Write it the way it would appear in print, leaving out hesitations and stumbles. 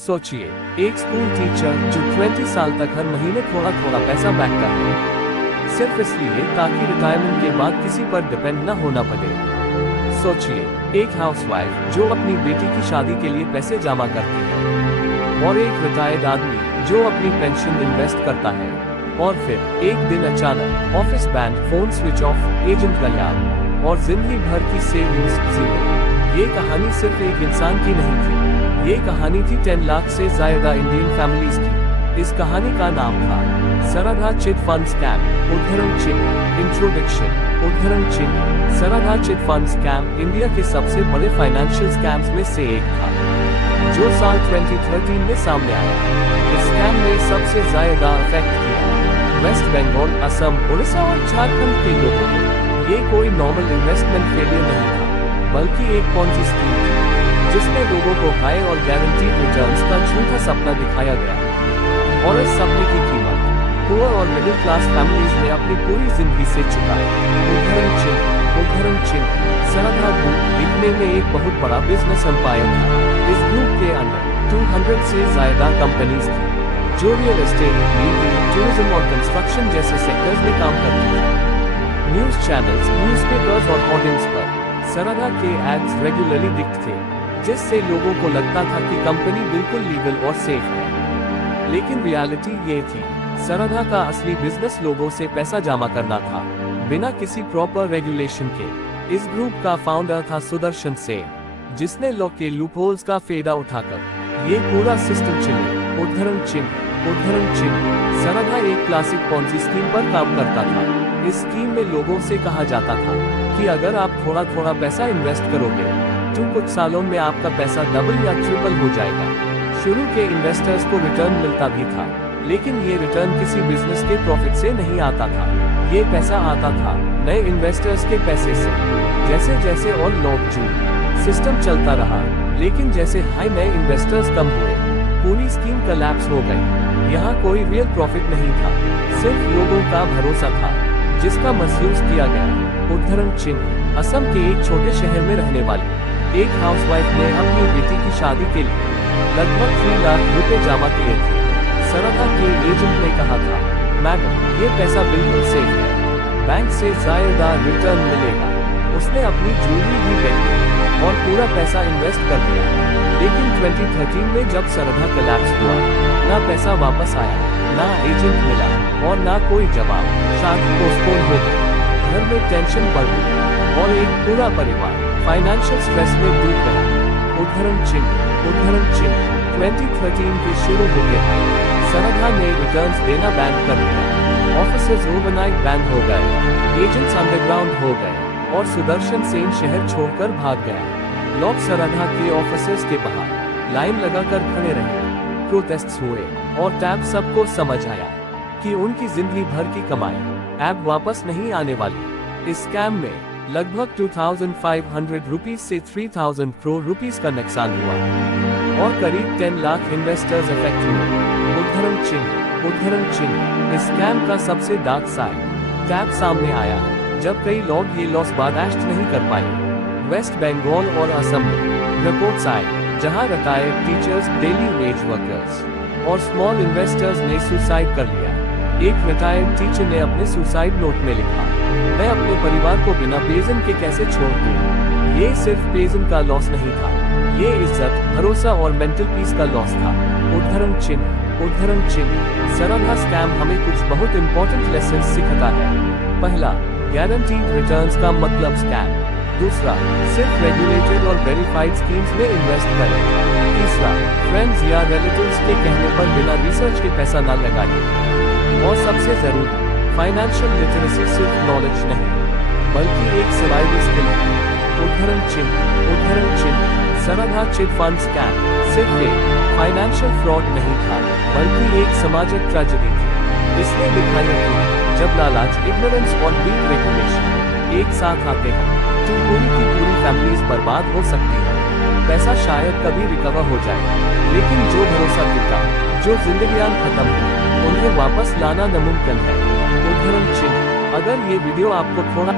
सोचिए, एक school teacher जो 20 साल तक हर महीने थोड़ा थोड़ा पैसा बैक कर रहे हैं, सिर्फ इसलिए ताकि रिटायरमेंट के बाद किसी पर डिपेंड न होना पड़े। सोचिए, एक हाउसवाइफ जो अपनी बेटी की शादी के लिए पैसे जमा करती है, और एक रिटायर्ड आदमी जो अपनी पेंशन इन्वेस्ट करता है, और फिर एक दिन अचानक office band, phone switch off, agent गायब और जिंदगी भर की सेविंग्स जीरो। ये कहानी सिर्फ एक इंसान की नहीं थी, ये कहानी थी 10 लाख से ज्यादा इंडियन फैमिलीज की। इस कहानी का नाम था सरधा चिट फंड स्कैम। उद्धरण चिन्ह। इंट्रोडक्शन। उद्धरण चिन्ह। Sharda chit fund scam India के सबसे बड़े फाइनेंशियल स्कैम्स में से एक था, जो साल 2013 में सामने आया। इस स्कैम ने सबसे ज्यादा अफेक्ट किया वेस्ट बंगाल, असम, उड़ीसा और झारखंड के लोगों को। ये कोई नॉर्मल इन्वेस्टमेंट फेलियर नहीं था, बल्कि एक पॉन्जी स्कीम थी, जिसमें लोगों को हाई और गारंटीड रिटर्न्स का झूठा सपना दिखाया गया। और इस सपने की कीमत पुअर और मिडिल क्लास फैमिलीज ने अपनी पूरी जिंदगी से चुकाई। उद्धरण चिन्ह। उद्धरण चिन्ह। सरधा ग्रुप दिखने में एक बहुत बड़ा बिजनेस एम्पायर था। इस ग्रुप के अंदर 200 से ज्यादा कंपनीज थी, जो रियल एस्टेट, टूरिज्म और कंस्ट्रक्शन जैसे सेक्टर्स में काम करती थी। न्यूज चैनल्स, न्यूज़पेपर्स और होर्डिंग्स पर सरधा के एड्स रेगुलरली दिखते थे, जिससे लोगों को लगता था कि कंपनी बिल्कुल लीगल और सेफ है। लेकिन रियलिटी ये थी, सरधा का असली बिजनेस लोगों से पैसा जमा करना था, बिना किसी प्रॉपर रेगुलेशन के। इस ग्रुप का फाउंडर था सुदर्शन सेन, जिसने लॉ के लूपहोल्स का फायदा उठाकर ये पूरा सिस्टम चले। उद्धरण चिन्ह। उद्धरण चिन्ह। सरधा एक क्लासिक पॉन्जी स्कीम पर काम करता था। इस स्कीम में लोगों से कहा जाता था कि अगर आप थोड़ा थोड़ा पैसा इन्वेस्ट करोगे तो कुछ सालों में आपका पैसा डबल या ट्रिपल हो जाएगा। शुरू के इन्वेस्टर्स को रिटर्न मिलता भी था, लेकिन ये रिटर्न किसी बिजनेस के प्रॉफिट से नहीं आता था। ये पैसा आता था नए इन्वेस्टर्स के पैसे से। जैसे जैसे और लोग जुड़े, सिस्टम चलता रहा, लेकिन जैसे हाई नए इन्वेस्टर्स कम हुए, पूरी स्कीम कोलैप्स हो गई। यहाँ कोई रियल प्रॉफिट नहीं था, सिर्फ लोगों का भरोसा था, जिसका मिसयूज किया गया। उद्धरण चिन्ह। असम के एक छोटे शहर में रहने वाली एक हाउसवाइफ ने अपनी बेटी की शादी के लिए लगभग 3 लाख रुपए जमा किए थे। सरधा के एजेंट ने कहा था, मैडम, ये पैसा बिल्कुल सेफ है, बैंक से ज्यादा रिटर्न मिलेगा। उसने अपनी ज्वेलरी भी बेच दी और पूरा पैसा इन्वेस्ट कर दिया। लेकिन 2013 में जब सरधा कोलैप्स हुआ, ना पैसा वापस आया, ना एजेंट मिला और ना कोई जवाब। शादी पोस्टपोन हो गई, घर में टेंशन बढ़ गई और एक पूरा परिवार फाइनेंशियल स्ट्रेस में डूब गया। उद्धरण चिन्ह। उद्धरण चिन्ह। 2013 के शुरू होते हैं सरधा ने रिटर्न्स देना बैन कर दिया। ऑफिसेज ओवरनाइट बैन हो गए, एजेंट्स अंडरग्राउंड हो गए और सुदर्शन सेन शहर छोड़कर भाग गया। लोग सरधा के ऑफिसेज के बाहर लाइन लगाकर खड़े रहे, प्रोटेस्ट्स हुए और टैब सबको समझ आया कि उनकी जिंदगी भर की कमाई अब वापस नहीं आने वाली। इस स्कैम में लगभग 2500 रुपीज से 3000 करोड़ रुपीज का नुकसान हुआ और करीब 10 लाख इन्वेस्टर्स अफेक्ट हुए। उद्धरण चिन्ह। उद्धरण चिन्ह। इस स्कैम का सबसे डार्क साइड टैब सामने आया जब कई लोग ये लॉस बर्दाश्त नहीं कर पाए। वेस्ट बंगाल और असम में रिपोर्ट्स आए, जहां retired teachers, daily veg workers और स्मॉल इन्वेस्टर्स ने सुसाइड कर लिया। एक रिटायर्ड टीचर ने अपने सुसाइड नोट में लिखा, मैं अपने परिवार को बिना पेंशन के कैसे छोड़ दूं। ये सिर्फ पेंशन का लॉस नहीं था, ये इज्जत, भरोसा और मेंटल पीस का लॉस था। उद्धरण चिन्ह। उद्धरण चिन्ह। सरधा स्कैम हमें कुछ बहुत इंपॉर्टेंट लेसन सिखाता है। पहला, गारंटीड रिटर्न्स का मतलब स्कैम। दूसरा, सिर्फ रेगुलेटेड और वेरीफाइड स्कीम्स में इन्वेस्ट करें। तीसरा, फ्रेंड्स या रिलेटिव्स के कहने पर बिना रिसर्च के पैसा न लगाइए। और सबसे जरूरी, फाइनेंशियल लिटरेसी सिर्फ नॉलेज नहीं, बल्कि एक सर्वाइवल स्किल है। उद्धरण चिन्ह। उद्धरण चिन्ह। सरधा चिट फंड स्कैम सिर्फ एक फाइनेंशियल फ्रॉड नहीं था, बल्कि एक सामाजिक ट्रेजेडी थी। इसने दिखाया कि जब लालच, इग्नोरेंस और वीक रेगुलेशन एक साथ आते हैं, तो पूरी की पूरी फैमिलीज बर्बाद हो सकती है। पैसा शायद कभी रिकवर हो जाए, लेकिन जो भरोसा टूटा, जो जिंदगियां खत्म हुई, उन्हें वापस लाना नामुमकिन है। उद्धरण चिन्ह। अगर ये वीडियो आपको थोड़ा